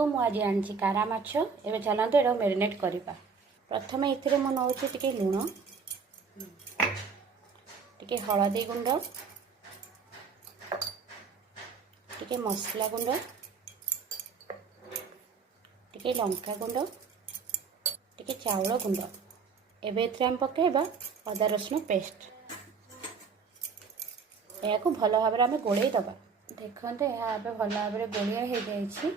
देखो मुझे आनी कारा माछ एवं चलते ये मेरिनेट करवा। प्रथम ये मुझे टी लुण टी हलदी गुंड टी मसला गुंड टी लंका गुंड टी चाउल गुंड एवं आम पकेबा अदा रसुण पेस्ट या भल भाव में गोलई दबा। देखते यहाँ भल भाव में गोलिया हो जाए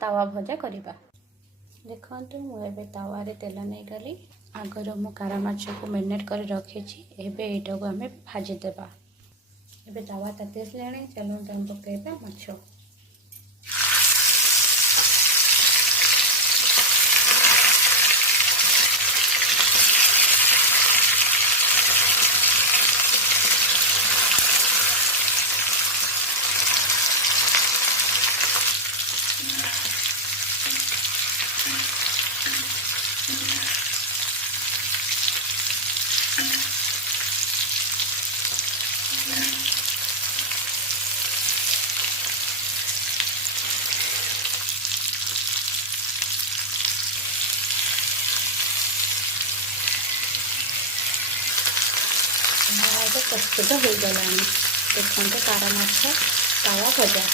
तावा भजा करवा। देखते मुझे तावे तेल नहीं गली आगर मु कारा माछ को मेरिनेट कर रखी एटा को आम भाजीदेवा। एबे तावा ताती आसलाणी चलते आम पकेबा माछ। प्रस्तुत हो गलानी। देखते कारा माछ तावा भजा।